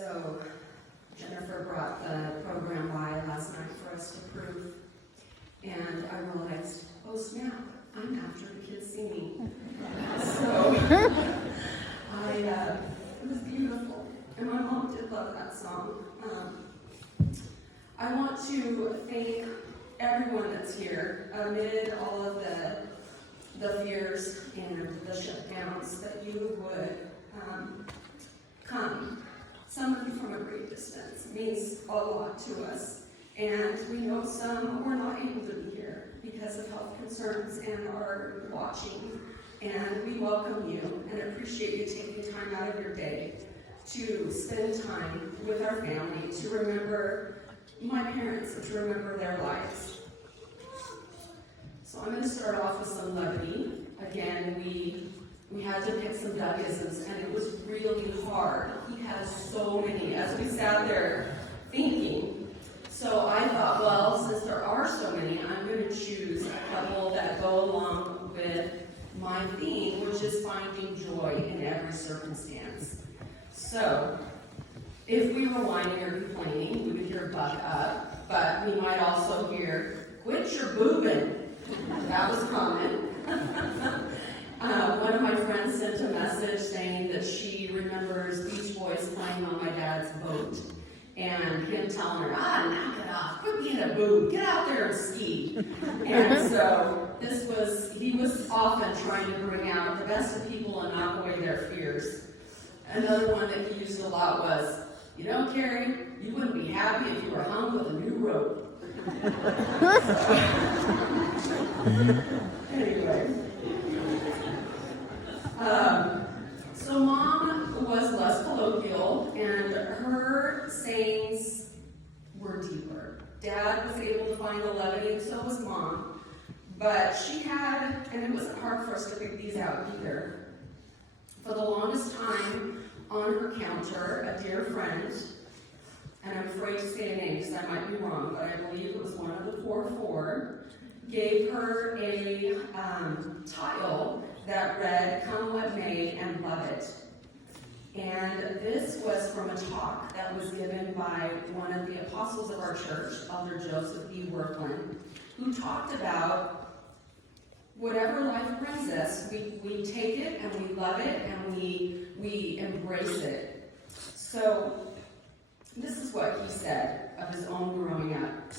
So Jennifer brought the program by last night for us to prove, and I realized, oh snap, I'm after the kids singing. So it was beautiful, and my mom did love that song. I want to thank everyone that's here amid all of the fears and the shutdowns, that you would come. Some of you from a great distance. It means a lot to us. And we know some were not able to be here because of health concerns and are watching. And we welcome you and appreciate you taking time out of your day to spend time with our family, to remember my parents and to remember their lives. So I'm going to start off with some levity. Again, we had to pick some Doug-isms, and it was really hard. He has so many as we sat there thinking. So I thought, well, since there are so many, I'm going to choose a couple that go along with my theme, which is finding joy in every circumstance. So if we were whining or complaining, we would hear buck up, but we might also hear, quit your boobing. That was common. One of my friends sent a message saying that she remembers Beach Boys playing on my dad's boat, and him telling her, knock it off, quit being a boob, get out there and ski. And so he was often trying to bring out the best of people and knock away their fears. Another one that he used a lot was, you know, Kari, you wouldn't be happy if you were hung with a new rope. Anyway. So Mom was less colloquial, and her sayings were deeper. Dad was able to find the levity, and so was Mom. But she had, and it wasn't hard for us to pick these out either. For the longest time on her counter, a dear friend, and I'm afraid to say a name because I might be wrong, but I believe it was one of the poor four, gave her a tile that read, "Come what may and love it." And this was from a talk that was given by one of the apostles of our church, Elder Joseph B. Workland, who talked about whatever life brings us, we take it and we love it and we embrace it. So this is what he said of his own growing up.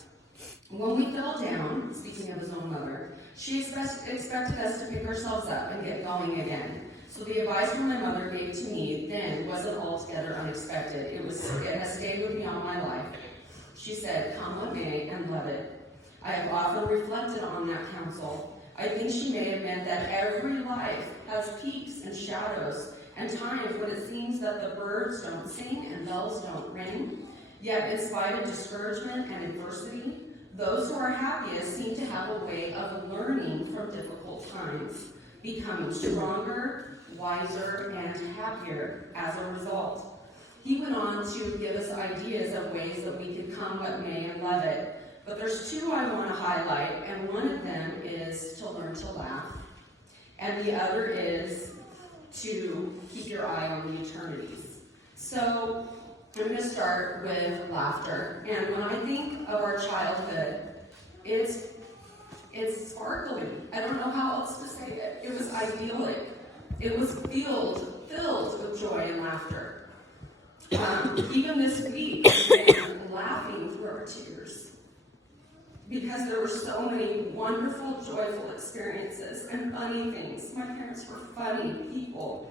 When we fell down, speaking of his own mother, she expected us to pick ourselves up and get going again. So the advice my mother gave to me then wasn't altogether unexpected. It has stayed with me all my life. She said, "Come what may and love it." I have often reflected on that counsel. I think she may have meant that every life has peaks and shadows and times when it seems that the birds don't sing and bells don't ring. Yet in spite of discouragement and adversity, those who are happiest seem to have a way of learning from difficult times, becoming stronger, wiser, and happier as a result. He went on to give us ideas of ways that we could come what may and love it. But there's two I want to highlight, and one of them is to learn to laugh, and the other is to keep your eye on the eternities. So I'm going to start with laughter. And when I think of our childhood, it's sparkly. I don't know how else to say it. It was idyllic. It was filled with joy and laughter. Even this week, we've been laughing through our tears because there were so many wonderful, joyful experiences and funny things. My parents were funny people.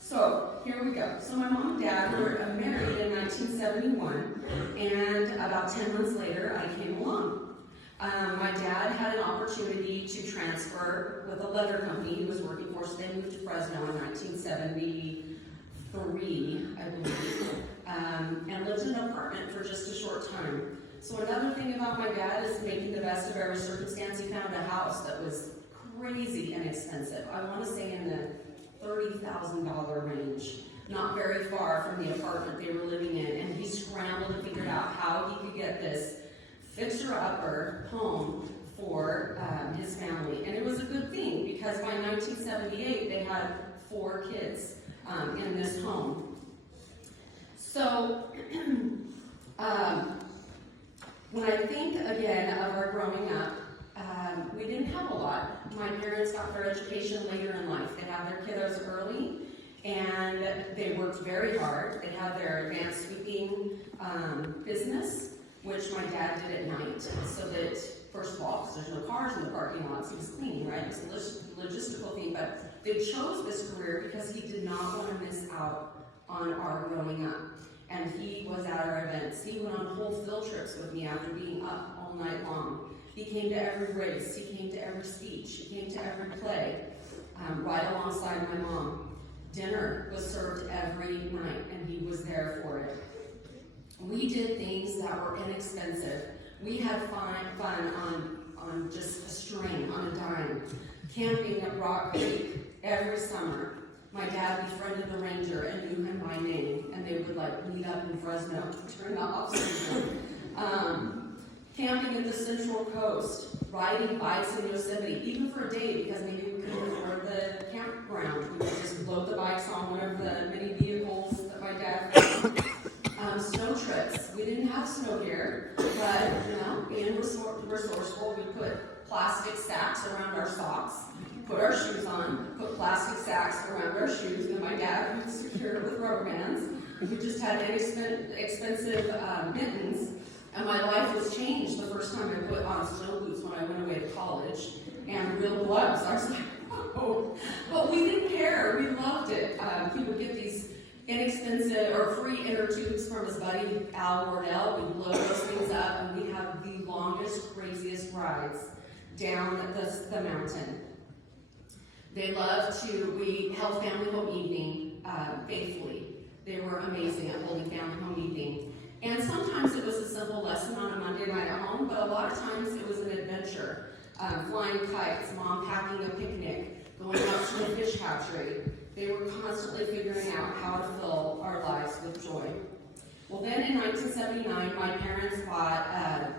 So here we go. So my mom and dad were married in 1971, and about 10 months later, I came along. My dad had an opportunity to transfer with a leather company he was working for, so they moved to Fresno in 1973, I believe, and lived in an apartment for just a short time. So another thing about my dad is making the best of every circumstance. He found a house that was crazy inexpensive. I want to say in the $30,000 range, not very far from the apartment they were living in, and he scrambled and figured out how he could get this fixer-upper home for his family. And it was a good thing, because by 1978 they had 4 kids in this home. So, when I think again of our growing up, we didn't have a lot. My parents got their education later in life. They had their kiddos early, and they worked very hard. They had their advanced sweeping business, which my dad did at night, so that, first of all, because there's no cars in the parking lots, he was cleaning, right? It's a logistical thing, but they chose this career because he did not want to miss out on our growing up. And he was at our events. He went on whole field trips with me after being up all night long. He came to every race. He came to every speech. He came to every play, right alongside my mom. Dinner was served every night, and he was there for it. We did things that were inexpensive. We had fun on just a string, on a dime. Camping at Rock Creek every summer. My dad befriended the ranger and knew him by name, and they would meet up in Fresno during the off-season. Camping at the Central Coast, riding bikes in Yosemite, even for a day because maybe we couldn't afford the campground. We would just load the bikes on one of the many vehicles that my dad had. Snow trips. We didn't have snow here, but being resourceful, we put plastic sacks around our socks. Put our shoes on, put plastic sacks around our shoes, and my dad would secure it with rubber bands. We just had expensive mittens, and my life was changed the first time I put on snow boots when I went away to college, and real gloves. I was like, oh, but we didn't care. We loved it. He would get these inexpensive or free inner tubes from his buddy Al Wardell. We'd blow those things up, and we'd have the longest, craziest rides down the mountain. They we held family home evening faithfully. They were amazing at holding family home evening. And sometimes it was a simple lesson on a Monday night at home, but a lot of times it was an adventure. Flying kites, mom packing a picnic, going out to a fish hatchery. They were constantly figuring out how to fill our lives with joy. Well, then in 1979, my parents bought a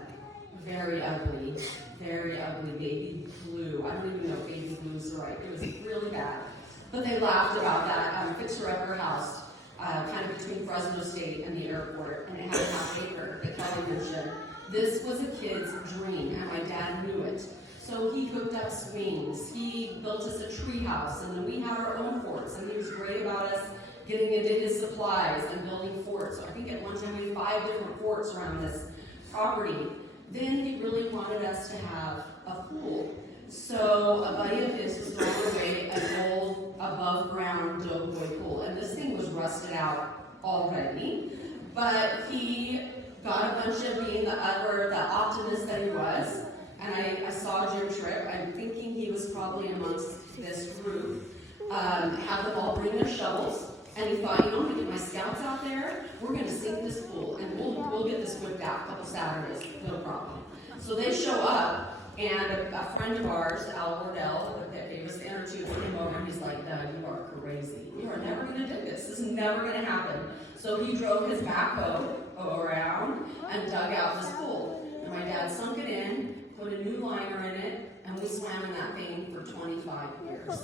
very ugly baby blue. I don't even know if baby blue is right. It was really bad. But they laughed about that fixer-upper house, kind of between Fresno State and the airport, and it had a half-acre that Kari mentioned. This was a kid's dream, and my dad knew it. So he hooked up swings. He built us a tree house, and then we had our own forts, and he was great about us getting into his supplies and building forts. So I think at one time we had 5 different forts around this property. Then he really wanted us to have a pool. So a buddy of his was throwing away an old above-ground doughboy pool, and this thing was rusted out already. But he got a bunch of being the optimist that he was, and I saw Jim Tripp. I'm thinking he was probably amongst this group. Have them all bring their shovels, and he thought, I'm going to get my scouts out there. We're going to sink this pool, and we'll get this whipped out a couple Saturdays, no problem. So they show up. And a friend of ours, Al Wardell, he was the inner tube, came over and he's like, Doug, you are crazy. You are never going to do this. This is never going to happen. So he drove his backhoe around and dug out this pool. And my dad sunk it in, put a new liner in it, and we swam in that thing for 25 years.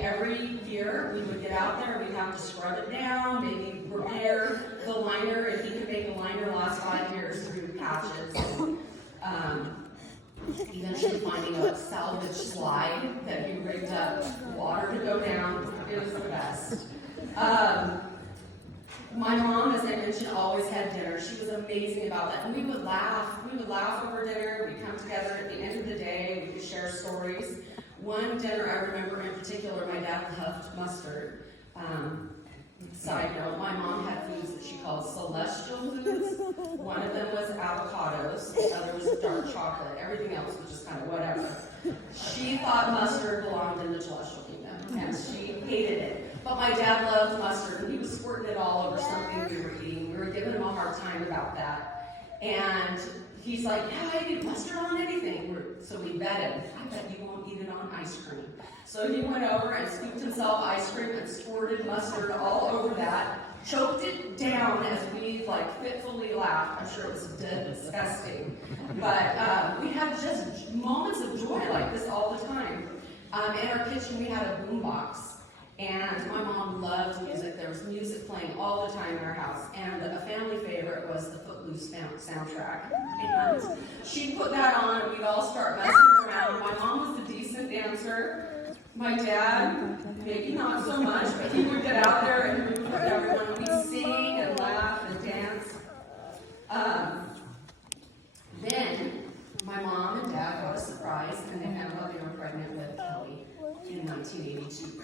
Every year, we would get out there, we'd have to scrub it down, maybe repair the liner, and he could make a liner last 5 years through patches. Eventually finding a salvage slide that he rigged up water to go down. It was the best. My mom, as I mentioned, always had dinner. She was amazing about that. And we would laugh. We would laugh over dinner. We'd come together at the end of the day. We could share stories. One dinner I remember in particular, my dad loved mustard. Side note, my mom had foods that she called celestial foods. One of them was avocados, the other was dark chocolate. Everything else was just kind of whatever. She thought mustard belonged in the celestial kingdom, and she hated it. But my dad loved mustard, and he was squirting it all over something we were eating. We were giving him a hard time about that. And he's like, yeah, I eat mustard on anything. So we betted. I bet you won't eat it on ice cream. So he went over and scooped himself ice cream and squirted mustard all over that, choked it down as we fitfully laughed. I'm sure it was disgusting. But we had just moments of joy like this all the time. In our kitchen, we had a boombox. And my mom loved music. There was music playing all the time in our house, and a family favorite was the Footloose soundtrack. And she'd put that on, and we'd all start messing around. My mom was a decent dancer. My dad, maybe not so much, but he would get out there and move with everyone. We'd sing and laugh and dance. Then my mom and dad got a surprise, and they found out they were pregnant with Kelly in 1982.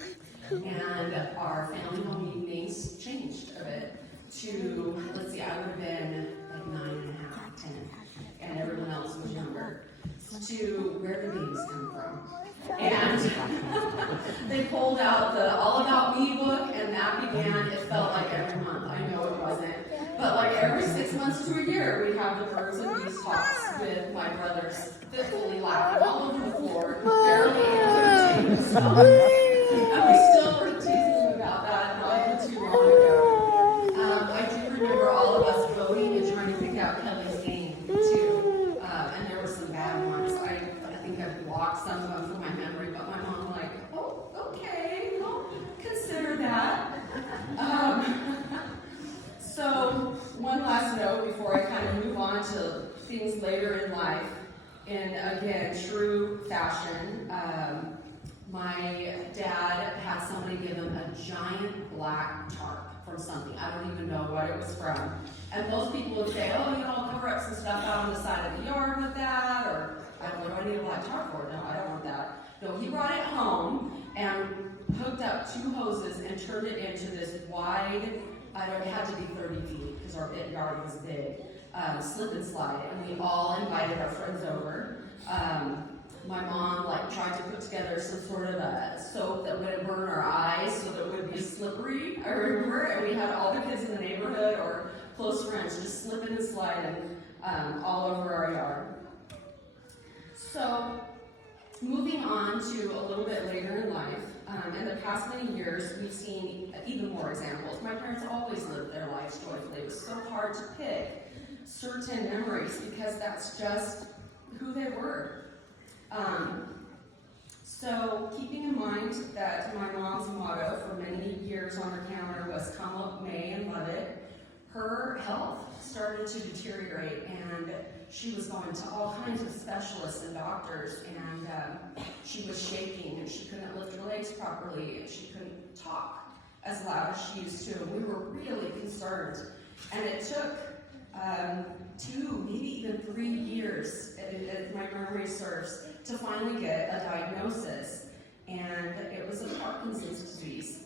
And our family home names changed a bit to, let's see, I would have been like 9.5, 10, and everyone else was younger, to where the names come from. And they pulled out the All About Me book, and that began, it felt like every month. I know it wasn't. But like every 6 months to a year, we'd have the birds and bees talks with my brothers, fitfully laughing all over the floor, barely able to stop. And we still were teasing them about that not even too long ago. I do remember all of us voting and trying to pick out Kelly's name, too. And there were some bad ones. I think I've blocked some of them from my memory, but my mom was like, oh, okay, we'll consider that. So, one last note before I kind of move on to things later in life. In, again, true fashion, my dad had somebody give him a giant black tarp from something. I don't even know what it was from. And most people would say, oh, I'll cover up some stuff out on the side of the yard with that, or I don't know, what do I need a black tarp for? No, I don't want that. No, he brought it home and hooked up 2 hoses and turned it into this wide, it had to be 30 feet because our yard was big, slip and slide. And we all invited our friends over. My mom tried to put together some sort of a soap that wouldn't burn our eyes so that it would be slippery, I remember, and we had all the kids in the neighborhood or close friends just slipping and sliding all over our yard. So, moving on to a little bit later in life, in the past many years, we've seen even more examples. My parents always lived their lives joyfully. It was so hard to pick certain memories because that's just who they were. So keeping in mind that my mom's motto for many years on her counter was come what may and love it, her health started to deteriorate and she was going to all kinds of specialists and doctors, and she was shaking and she couldn't lift her legs properly and she couldn't talk as loud as she used to. And we were really concerned. And it took 2, maybe even 3 years, if my memory serves, to finally get a diagnosis. And it was a Parkinson's disease.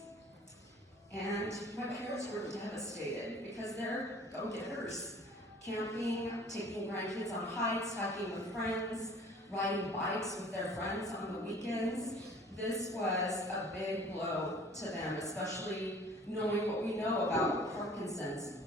And my parents were devastated because they're go-getters. Camping, taking grandkids on hikes, hiking with friends, riding bikes with their friends on the weekends. This was a big blow to them, especially knowing what we know about Parkinson's.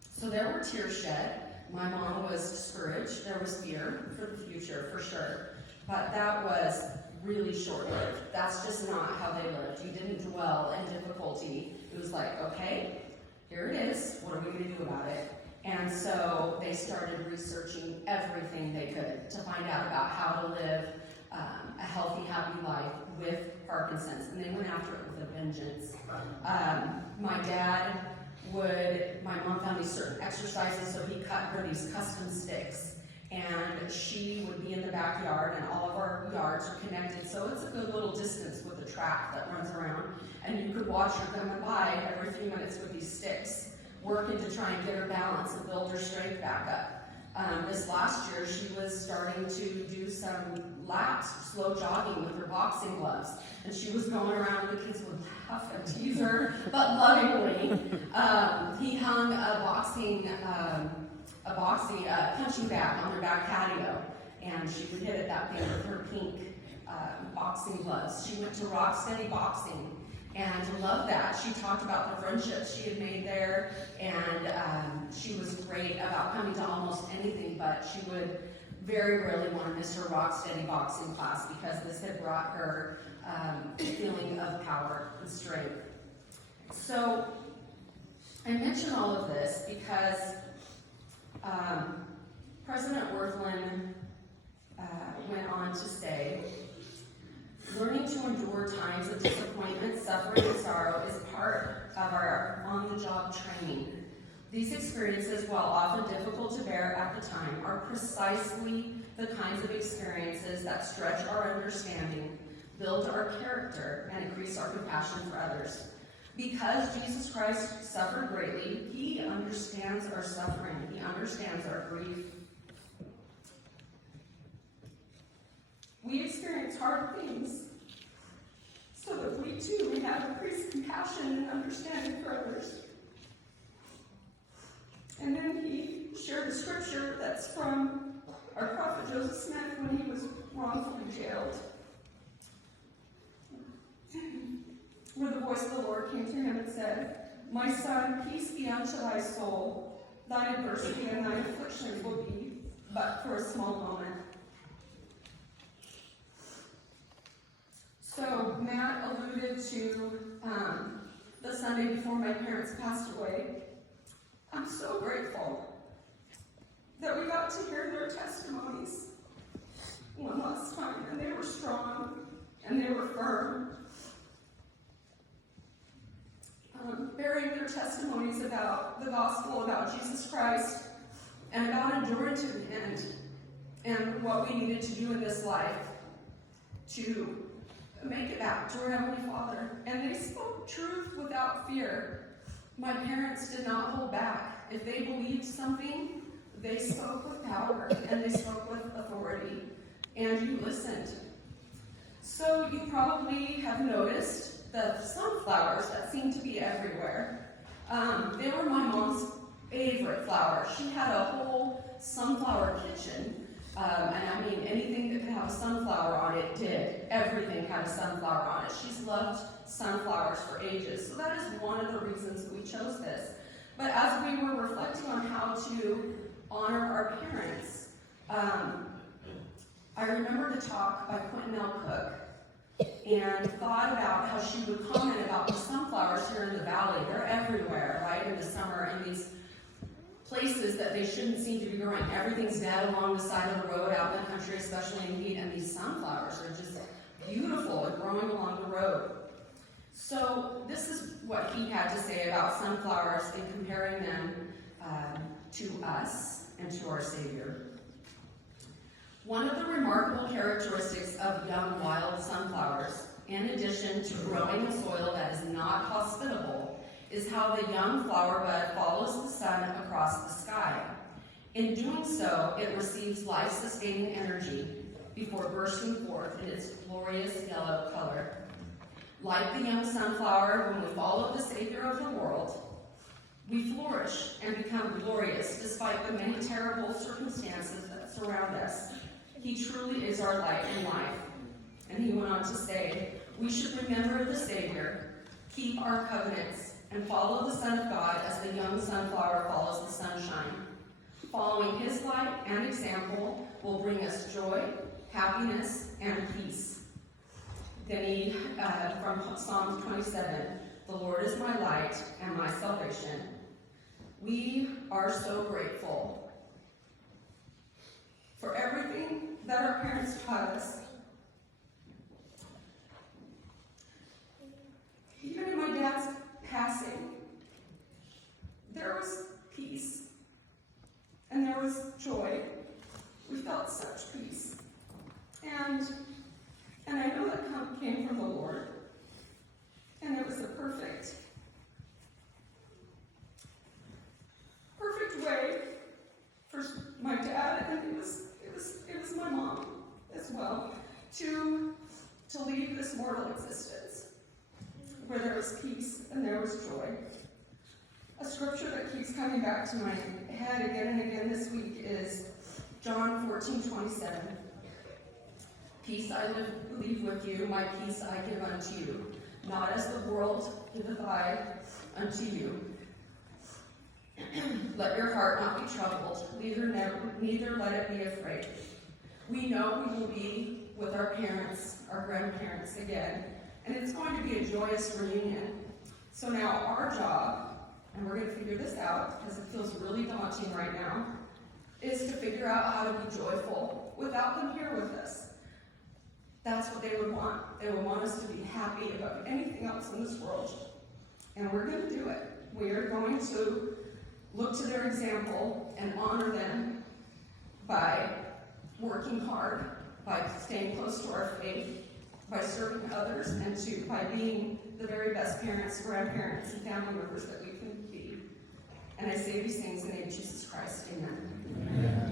So there were tears shed. My mom was discouraged. There was fear for the future, for sure. But that was really short-lived. That's just not how they lived. You didn't dwell in difficulty. It was like, okay, here it is. What are we going to do about it? And so they started researching everything they could to find out about how to live a healthy, happy life with Parkinson's. And they went after it with a vengeance. My mom found these certain exercises, so he cut her these custom sticks. And she would be in the backyard, and all of our yards are connected, so it's a good little distance with a track that runs around. And you could watch her coming by every few minutes with these sticks, working to try and get her balance and build her strength back up. This last year, she was starting to do some laps, slow jogging with her boxing gloves. And she was going around, and the kids would laugh and tease her, but lovingly. He hung a punching bag on her back patio, and she would hit at that thing with her pink boxing gloves. She went to Rocksteady Boxing and loved that. She talked about the friendships she had made there, and she was great about coming to almost anything, but she would very rarely want to miss her Rocksteady Boxing class because this had brought her a feeling of power and strength. So I mention all of this because President Worthland went on to say, learning to endure times of disappointment, suffering, and sorrow is part of our on on-the-job training. These experiences, while often difficult to bear at the time, are precisely the kinds of experiences that stretch our understanding, build our character, and increase our compassion for others. Because Jesus Christ suffered greatly, he understands our suffering. He understands our grief. We experience hard things so that we too may have increased compassion and understanding for others. And then he shared a scripture that's from our prophet Joseph Smith when he was wrongfully jailed, where the voice of the Lord came to him and said, "My son, peace be unto thy soul. Thine adversity and thine affliction will be but for a small moment." So Matt alluded to the Sunday before my parents passed away. I'm so grateful that we got to hear their testimonies one last time, and they were strong and they were firm. Bearing their testimonies about the gospel, about Jesus Christ, and about enduring to the end, and what we needed to do in this life to make it back to our Heavenly Father. And they spoke truth without fear. My parents did not hold back. If they believed something, they spoke with power, and they spoke with authority, and you listened. So you probably have noticed the sunflowers that seem to be everywhere. They were my mom's favorite flowers. She had a whole sunflower kitchen, and I mean anything that could have a sunflower on it did. Everything had a sunflower on it. She's loved sunflowers for ages, so that is one of the reasons we chose this. But as we were reflecting on how to honor our parents, I remembered a talk by Quentin L. Cook, and thought about how she would comment about the sunflowers here in the valley. They're everywhere, right, in the summer, in these places that they shouldn't seem to be growing. Everything's dead along the side of the road out in the country, especially in heat, and these sunflowers are just beautiful and growing along the road. So this is what he had to say about sunflowers and comparing them to us and to our Savior. One of the remarkable characteristics of young wild sunflowers, in addition to growing in soil that is not hospitable, is how the young flower bud follows the sun across the sky. In doing so, it receives life-sustaining energy before bursting forth in its glorious yellow color. Like the young sunflower, when we follow the Savior of the world, we flourish and become glorious despite the many terrible circumstances that surround us. He truly is our light and life. And he went on to say, we should remember the Savior, keep our covenants, and follow the Son of God as the young sunflower follows the sunshine. Following his light and example will bring us joy, happiness, and peace. Then he, from Psalm 27, the Lord is my light and my salvation. We are so grateful for everything that our parents taught us. Even in my dad's passing, there was peace and there was joy. We felt such peace. And I know that came from the Lord. And it was a perfect way for my dad, and it was my mom as well, to leave this mortal existence, where there was peace and there was joy. A scripture that keeps coming back to my head again and again this week is John 14:27. Peace I leave with you, my peace I give unto you. Not as the world giveth I unto you. Let your heart not be troubled, neither let it be afraid. We know we will be with our parents, our grandparents again, and it's going to be a joyous reunion. So now our job, and we're going to figure this out because it feels really daunting right now, is to figure out how to be joyful without them here with us. That's what they would want. They would want us to be happy about anything else in this world. And we're going to do it. We are going to look to their example and honor them by working hard, by staying close to our faith, by serving others, and by being the very best parents, grandparents, and family members that we can be. And I say these things in the name of Jesus Christ. Amen.